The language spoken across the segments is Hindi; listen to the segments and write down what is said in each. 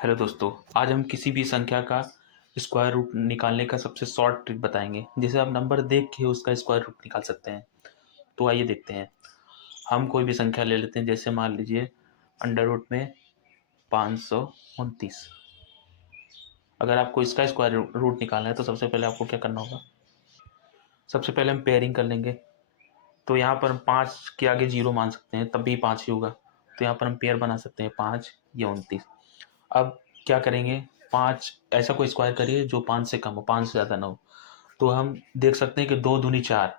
हेलो दोस्तों, आज हम किसी भी संख्या का स्क्वायर रूट निकालने का सबसे शॉर्ट ट्रिक बताएंगे, जिसे आप नंबर देख के उसका स्क्वायर रूट निकाल सकते हैं। तो आइए देखते हैं। हम कोई भी संख्या ले लेते हैं, जैसे मान लीजिए अंडर रूट में 529। अगर आपको इसका स्क्वायर रूट निकालना है तो सबसे पहले आपको क्या करना होगा। सबसे पहले हम पेयरिंग कर लेंगे। तो यहाँ पर हम 5 के आगे 0 मान सकते हैं, तब भी 5 ही होगा। तो यहाँ पर हम पेयर बना सकते हैं 5 या 29। अब क्या करेंगे, 5 ऐसा कोई स्क्वायर करिए जो 5 से कम हो, 5 से ज़्यादा ना हो। तो हम देख सकते हैं कि 2 दूनी 4,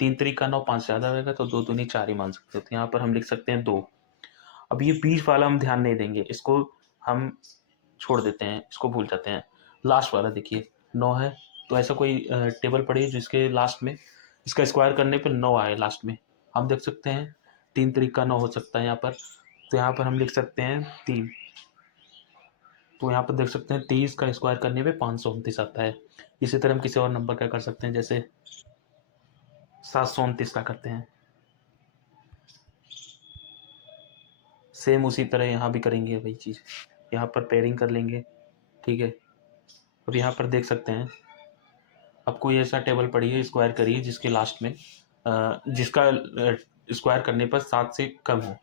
3 तरीका 9, 5 से ज़्यादा होगा तो 2 दूनी 4 ही मान सकते हैं। तो यहाँ पर हम लिख सकते हैं 2। अब ये बीच वाला हम ध्यान नहीं देंगे, इसको हम छोड़ देते हैं, इसको भूल जाते हैं। लास्ट वाला देखिए 9 है। तो ऐसा कोई टेबल पढ़िए जिसके लास्ट में इसका स्क्वायर करने पे 9 आए लास्ट में। हम देख सकते हैं 3 तरीका 9 हो सकता है यहाँ पर। तो यहाँ पर हम लिख सकते हैं 3। तो यहाँ पर देख सकते हैं 30 का स्क्वायर करने पे 529 आता है। इसी तरह हम किसी और नंबर का कर सकते हैं, जैसे 729 का करते हैं। सेम उसी तरह यहाँ भी करेंगे वही चीज़, यहाँ पर पेयरिंग कर लेंगे। ठीक है, अब यहाँ पर देख सकते हैं, अब कोई ऐसा टेबल पढ़िए, स्क्वायर करिए जिसके लास्ट में जिसका स्क्वायर करने पर 7 से कम हो।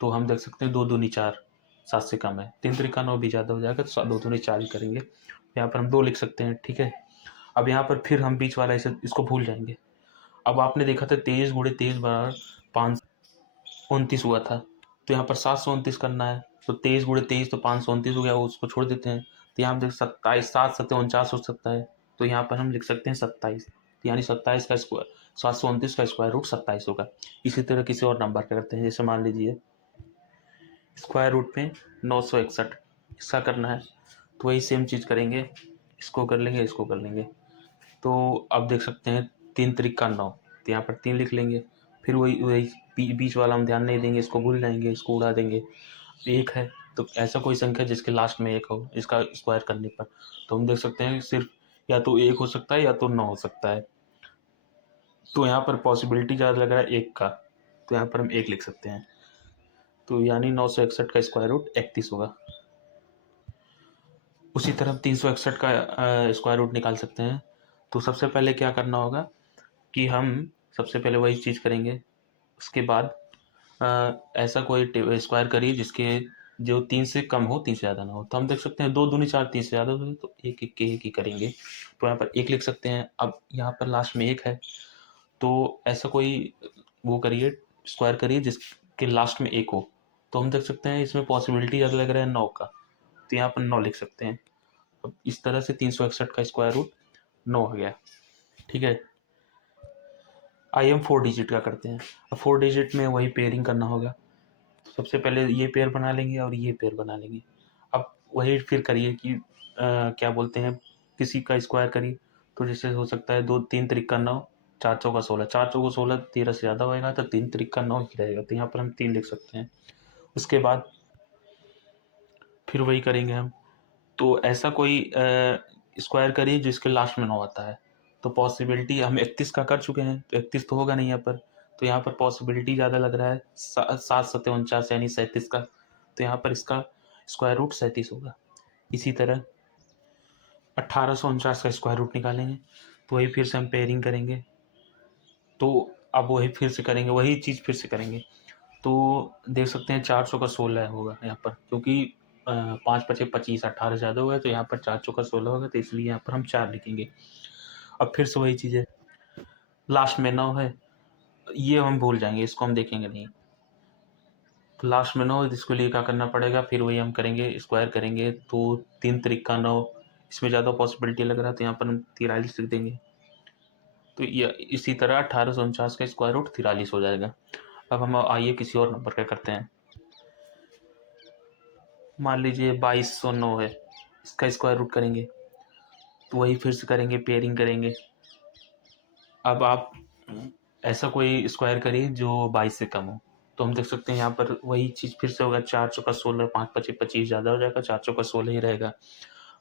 तो हम देख सकते हैं 2 दूनी 4, 7 से कम है। 3 तरीका 9 भी ज़्यादा हो जाएगा, तो 2 दूनी 4 ही करेंगे। यहाँ पर हम 2 लिख सकते हैं। ठीक है, अब यहाँ पर फिर हम बीच वाला इसे इसको भूल जाएंगे। अब आपने देखा था 23 गुणे 23 बराबर 529 हुआ था। तो यहाँ पर 729 करना है। तो 23 गुणे 23 तो 529 हो गया, वो उसको छोड़ देते हैं। तो यहाँ हम देख 27, 7 सत्ते 49 हो सकता है। तो यहाँ पर हम लिख सकते हैं 27। यानी 27 का स्क्वायर, 729 का स्क्वायर रूट 27 होगा। इसी तरह किसी और नंबर का करते हैं, जैसे मान लीजिए स्क्वायर रूट में 961, इसका करना है। तो वही सेम चीज़ करेंगे, इसको कर लेंगे, इसको कर लेंगे। तो अब देख सकते हैं 3 तरीका 9, तो यहाँ पर 3 लिख लेंगे। फिर वही वही बीच वाला हम ध्यान नहीं देंगे, इसको भूल जाएंगे, इसको उड़ा देंगे। 1 है, तो ऐसा कोई संख्या जिसके लास्ट में 1 हो, इसका स्क्वायर करने पर तो हम देख सकते हैं सिर्फ या तो 1 हो सकता है या तो 9 हो सकता है। तो यहाँ पर पॉसिबिलिटी ज़्यादा लग रहा है 1 का, तो यहाँ पर हम 1 लिख सकते हैं। तो यानी 961 का स्क्वायर रूट 31 होगा। उसी तरह 361 का स्क्वायर रूट निकाल सकते हैं। तो सबसे पहले क्या करना होगा कि हम सबसे पहले वही चीज़ करेंगे। उसके बाद ऐसा कोई स्क्वायर करिए जिसके जो 3 से कम हो, 3 से ज़्यादा ना हो। तो हम देख सकते हैं 2 दूनी 4, 3 से ज़्यादा हो तो एक एक के एक ही करेंगे। तो यहाँ पर 1 लिख सकते हैं। अब यहाँ पर लास्ट में 1 है, तो ऐसा कोई वो करिए, स्क्वायर करिए जिसके लास्ट में 1 हो। तो हम देख सकते हैं इसमें पॉसिबिलिटी ज़्यादा लग रहा है 9 का, तो यहाँ पर 9 लिख सकते हैं। अब इस तरह से 361 का स्क्वायर रूट 9 हो गया। ठीक है, आइए हम 4 डिजिट का करते हैं। अब 4 डिजिट में वही पेयरिंग करना होगा। सबसे पहले ये पेयर बना लेंगे और ये पेयर बना लेंगे। अब वही फिर करिए कि क्या बोलते हैं, किसी का स्क्वायर करिए। तो जैसे हो सकता है 2 3 तरीका 9, 4 चौका 16, 4 चौका 16 13 से ज़्यादा होएगा, तो 3 तरीका 9 ही रहेगा। तो यहाँ पर हम 3 लिख सकते हैं। उसके बाद फिर वही करेंगे हम। तो ऐसा कोई स्क्वायर करिए जिसके लास्ट में 9 आता है। तो पॉसिबिलिटी हम 31 का कर चुके हैं, तो 31 तो होगा नहीं यहाँ पर। तो यहाँ पर पॉसिबिलिटी ज़्यादा लग रहा है 7 सत्ते 49 यानी 37 का। तो यहाँ पर इसका स्क्वायर रूट 37 होगा। इसी तरह 1849 का स्क्वायर रूट निकालेंगे। तो वही फिर से हम पेयरिंग करेंगे। तो अब वही फिर से करेंगे, वही चीज़ फिर से करेंगे। तो देख सकते हैं 400 का 16 होगा यहाँ पर, क्योंकि 5 पचे 25, 18 ज़्यादा होगा, तो यहाँ पर 400 का 16 होगा, तो इसलिए यहाँ पर हम 4 लिखेंगे। अब फिर से वही चीज़ है, लास्ट में 9 है, ये हम भूल जाएंगे, इसको हम देखेंगे नहीं। तो लास्ट में 9 है, इसके लिए क्या करना पड़ेगा, फिर वही हम करेंगे, स्क्वायर करेंगे। तो 3 तरीका 9, इसमें ज़्यादा पॉसिबिलिटी लग रहा है, तो यहाँ पर हम 43 लिख देंगे। तो ये इसी तरह 1849 का स्क्वायर रूट 43 हो जाएगा। अब हम आइए किसी और नंबर का करते हैं। मान लीजिए 2209 है, इसका स्क्वायर रूट करेंगे। तो वही फिर से करेंगे, पेयरिंग करेंगे। अब आप ऐसा कोई स्क्वायर करिए जो 22 से कम हो। तो हम देख सकते हैं यहाँ पर वही चीज़ फिर से होगा, 4 चौका 16, 5 पचे 25 ज़्यादा हो जाएगा, 4 चौका 16 ही रहेगा।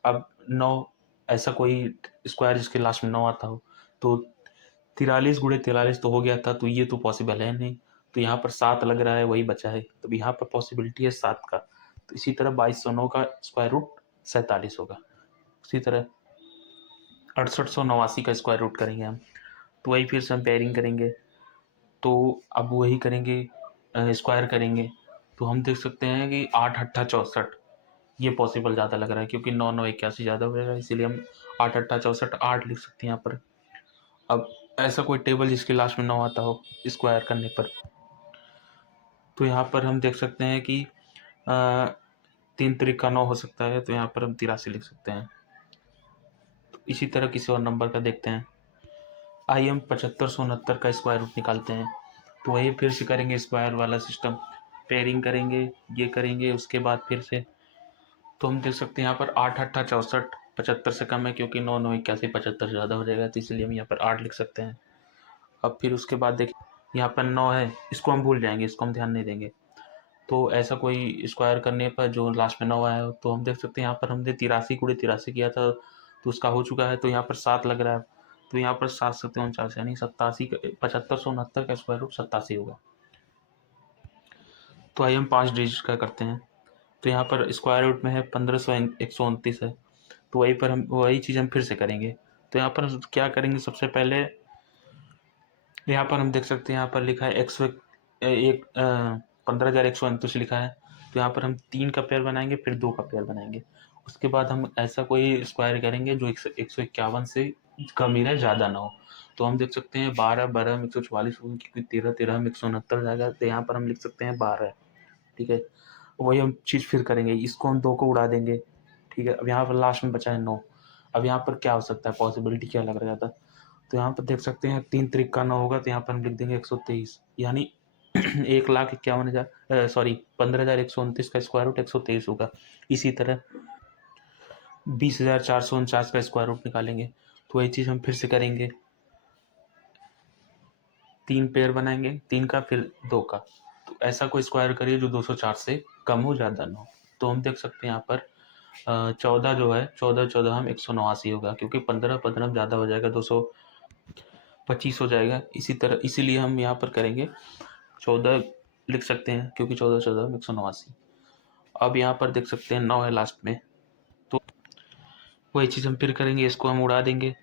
अब 9, ऐसा कोई स्क्वायर जिसके लास्ट में 9 आता हो। तो 43 गुणे 43 तो हो गया था, तो ये तो पॉसिबल है नहीं। तो यहाँ पर 7 लग रहा है, वही बचा है। तो यहाँ पर पॉसिबिलिटी है 7 का। तो इसी तरह 2209 का स्क्वायर रूट 47 होगा। उसी तरह 6889 का स्क्वायर रूट करेंगे हम, तो वही फिर से हम पेयरिंग करेंगे। तो अब वही करेंगे, स्क्वायर करेंगे, तो हम देख सकते हैं कि 8 अट्ठा 64 ये पॉसिबल ज़्यादा लग रहा है, क्योंकि 9 9 81 ज़्यादा हो जाएगा, इसीलिए हम 8 अट्ठा 64 8 लिख सकते हैं यहाँ पर। अब ऐसा कोई टेबल जिसके लास्ट में 9 आता हो स्क्वायर करने पर, तो यहाँ पर हम देख सकते हैं कि 3 तरीका 9 हो सकता है, तो यहाँ पर हम 83 लिख सकते हैं। तो इसी तरह किसी और नंबर का देखते हैं। आइए हम 7569 का स्क्वायर रूट निकालते हैं। तो वही फिर से करेंगे स्क्वायर वाला सिस्टम, पेयरिंग करेंगे, ये करेंगे, उसके बाद फिर से तो हम देख सकते हैं यहाँ पर 8 अट्ठा 64 75 से कम है, क्योंकि 9 9 81 75 ज़्यादा हो जाएगा, तो इसलिए हम यहाँ पर 8 लिख सकते हैं। अब फिर उसके बाद देखिए यहाँ पर 9 है, इसको हम भूल जाएंगे, इसको हम ध्यान नहीं देंगे। तो ऐसा कोई स्क्वायर करने पर जो लास्ट में 9 आया हो, तो हम देख सकते हैं यहाँ पर हमने 83 गुणे 83 किया था, तो उसका हो चुका है, तो यहाँ पर 7 लग रहा है। तो यहाँ पर 7 7 49 यानी 87 7569 का स्क्वायर रूट 87 होगा। तो आइए हम 5 डिजिट का करते हैं। तो यहाँ पर स्क्वायर रूट में है 1529 है, तो वही पर हम वही चीज़ हम फिर से करेंगे। तो यहाँ पर क्या करेंगे, सबसे पहले यहाँ पर हम देख सकते हैं यहाँ पर लिखा है 15,129 लिखा है, तो यहाँ पर हम 3 का पेयर बनाएंगे, फिर 2 का पेयर बनाएंगे। उसके बाद हम ऐसा कोई स्क्वायर करेंगे जो 151 से कम ही रहे, ज़्यादा ना हो। तो हम देख सकते हैं 12 12 में 144 होगी, क्योंकि 13 13 में 169 जाएगा, तो यहाँ पर हम लिख सकते हैं 12। ठीक है, वही हम चीज़ फिर करेंगे, इसको हम 2 को उड़ा देंगे। ठीक है, अब यहाँ पर लास्ट में बचा है 9। अब यहाँ पर क्या हो सकता है, पॉसिबिलिटी क्या लग रहा था, तो यहाँ पर देख सकते हैं 3 तरीका 9 होगा, तो यहाँ पर हम लिख देंगे 123, यानी 1,51,000 सॉरी 15,129 का स्क्वायर रूट 123 होगा। इसी तरह 20,449 का स्क्वायर रूट निकालेंगे, तो वही चीज़ हम फिर से करेंगे, 3 पेयर बनाएंगे, 3 का फिर 2 का। तो ऐसा कोई स्क्वायर करिए जो 204 से कम हो, ज़्यादा ना हो। तो हम देख सकते हैं यहाँ पर 14 जो है 14 14 हम 189 होगा, क्योंकि 15 15 ज़्यादा हो जाएगा, 225 हो जाएगा। इसी तरह इसीलिए हम यहाँ पर करेंगे 14 लिख सकते हैं, क्योंकि 14 14 में 189। अब यहाँ पर देख सकते हैं 9 है लास्ट में, तो वही चीज़ हम फिर करेंगे, इसको हम उड़ा देंगे।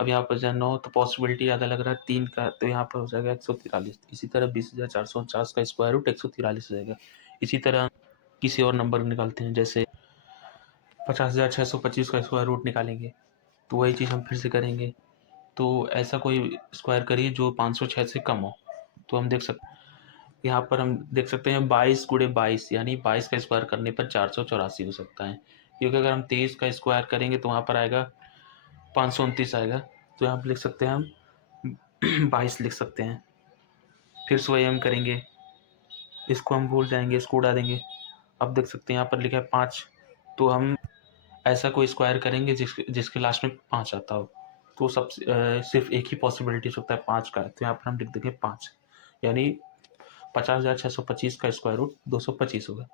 अब यहाँ पर जो 9, तो पॉसिबिलिटी ज़्यादा लग रहा है 3 का, तो यहाँ पर हो जाएगा 143। इसी तरह 20,449 का स्क्वायर रूट 143 हो जाएगा। इसी तरह किसी और नंबर निकालते हैं, जैसे 50,625 का स्क्वायर रूट निकालेंगे, तो वही चीज़ हम फिर से करेंगे। तो ऐसा कोई स्क्वायर करिए जो 506 से कम हो, तो हम देख सकते यहाँ पर हम देख सकते हैं 22 गुणे 22, यानी 22 का स्क्वायर करने पर 484 हो सकता है, क्योंकि अगर हम 23 का स्क्वायर करेंगे तो वहाँ पर आएगा 529 आएगा, तो यहाँ पर लिख सकते हैं हम 22 लिख सकते हैं। फिर से वही हम करेंगे, इसको हम भूल जाएंगे, इसको उड़ा देंगे। अब देख सकते हैं यहाँ पर लिखा है 5, तो हम ऐसा कोई स्क्वायर करेंगे जिसके लास्ट में 5 आता हो, तो सिर्फ एक ही पॉसिबिलिटी हो सकता है 5 का, तो यहाँ पर हम लिख देंगे 5, यानी 50,625 का स्क्वायर रूट 225 होगा।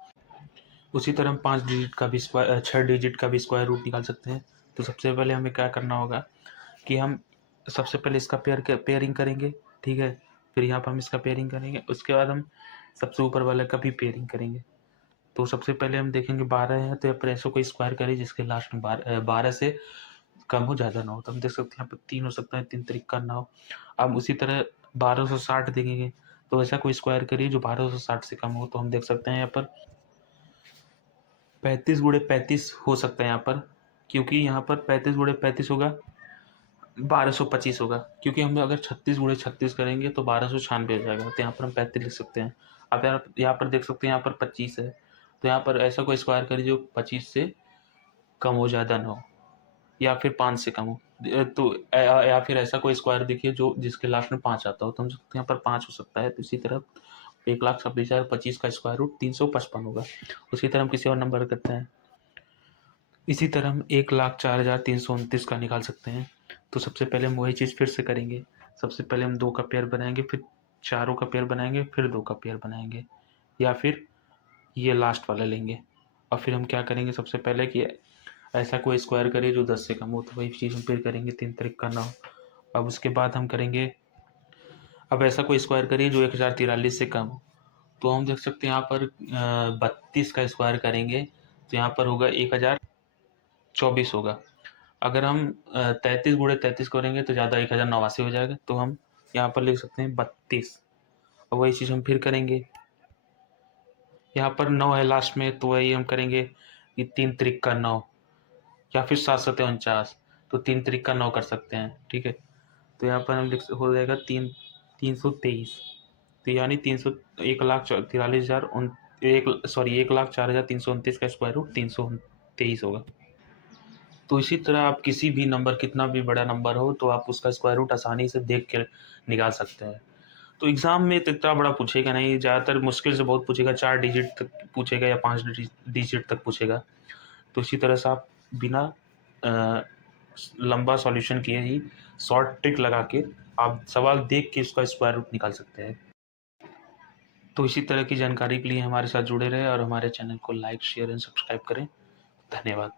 उसी तरह हम 5 डिजिट का भी 6 डिजिट का भी स्क्वायर रूट निकाल सकते हैं। तो सबसे पहले हमें क्या करना होगा कि हम सबसे पहले इसका पेयरिंग करेंगे। ठीक है, फिर यहाँ पर हम इसका पेयरिंग करेंगे, उसके बाद हम सबसे ऊपर वाले का भी पेयरिंग करेंगे। तो सबसे पहले हम देखेंगे 12 है, तो यहाँ ऐसा कोई स्क्वायर करें जिसके लास्ट में 12 से कम हो, ज़्यादा ना हो। तो हम देख सकते हैं यहाँ पर 3 हो सकता है, 3 तरीका ना हो। अब उसी तरह 1260 देखेंगे, तो ऐसा कोई स्क्वायर करिए जो 1260 से कम हो, तो हम देख सकते हैं यहाँ पर 35 गुणे 35 हो सकता है यहाँ पर, क्योंकि यहाँ पर 35 गुणे 35 होगा 1225 होगा, क्योंकि हम अगर 36 गुणे 36 करेंगे तो 1296 हो जाएगा, तो यहाँ पर हम 35 लिख सकते हैं। अब यहाँ पर देख सकते हैं यहाँ पर 25 है, तो यहाँ पर ऐसा कोई स्क्वायर करिए जो 25 से कम हो, ज़्यादा ना हो, या फिर 5 से कम हो। तो या फिर ऐसा कोई स्क्वायर देखिए जो जिसके लास्ट में 5 आता हो, तो हम यहाँ पर 5 हो सकता है। तो इसी तरह 1,26,025 का स्क्वायर रूट 355 होगा। उसी तरह हम किसी और नंबर करते हैं, इसी तरह हम 1,04,329 का निकाल सकते हैं। तो सबसे पहले हम वही चीज़ फिर से करेंगे, सबसे पहले हम 2 का पेयर बनाएंगे, फिर चारों का पेयर बनाएंगे, फिर 2 का पेयर बनाएंगे, या फिर ये लास्ट वाला लेंगे। और फिर हम क्या करेंगे, सबसे पहले कि ऐसा कोई स्क्वायर करिए जो 10 से कम हो, तो वही चीज़ हम फिर करेंगे, 3 तरीका ना हो। अब उसके बाद हम करेंगे, अब ऐसा कोई स्क्वायर करिए जो 1,043 से कम हो, तो हम देख सकते हैं यहाँ पर 32 का स्क्वायर करेंगे तो यहाँ पर होगा 1024 होगा। अगर हम 33 गुणे 33 करेंगे तो ज़्यादा 1089 हो जाएगा, तो हम यहाँ पर लिख सकते हैं 32। और वही चीज़ हम फिर करेंगे, यहाँ पर 9 है लास्ट में, तो वही हम करेंगे कि 3 त्रिक का 9 या फिर 7 सत्ते 49, तो 3 त्रिक का 9 कर सकते हैं, ठीक है। तो यहाँ पर हम हो जाएगा 323, तो यानी 1,43,000 का स्क्वायर रूट 323 होगा। तो इसी तरह आप किसी भी नंबर, कितना भी बड़ा नंबर हो, तो आप उसका स्क्वायर रूट आसानी से देख के निकाल सकते हैं। तो एग्ज़ाम में तो इतना बड़ा पूछेगा नहीं, ज़्यादातर मुश्किल से बहुत पूछेगा, 4 डिजिट तक पूछेगा या 5 डिजिट तक पूछेगा। तो इसी तरह से आप बिना लंबा सॉल्यूशन किए ही शॉर्ट ट्रिक लगा के आप सवाल देख के उसका स्क्वायर रूट निकाल सकते हैं। तो इसी तरह की जानकारी के लिए हमारे साथ जुड़े रहें और हमारे चैनल को लाइक, शेयर एंड सब्सक्राइब करें। धन्यवाद।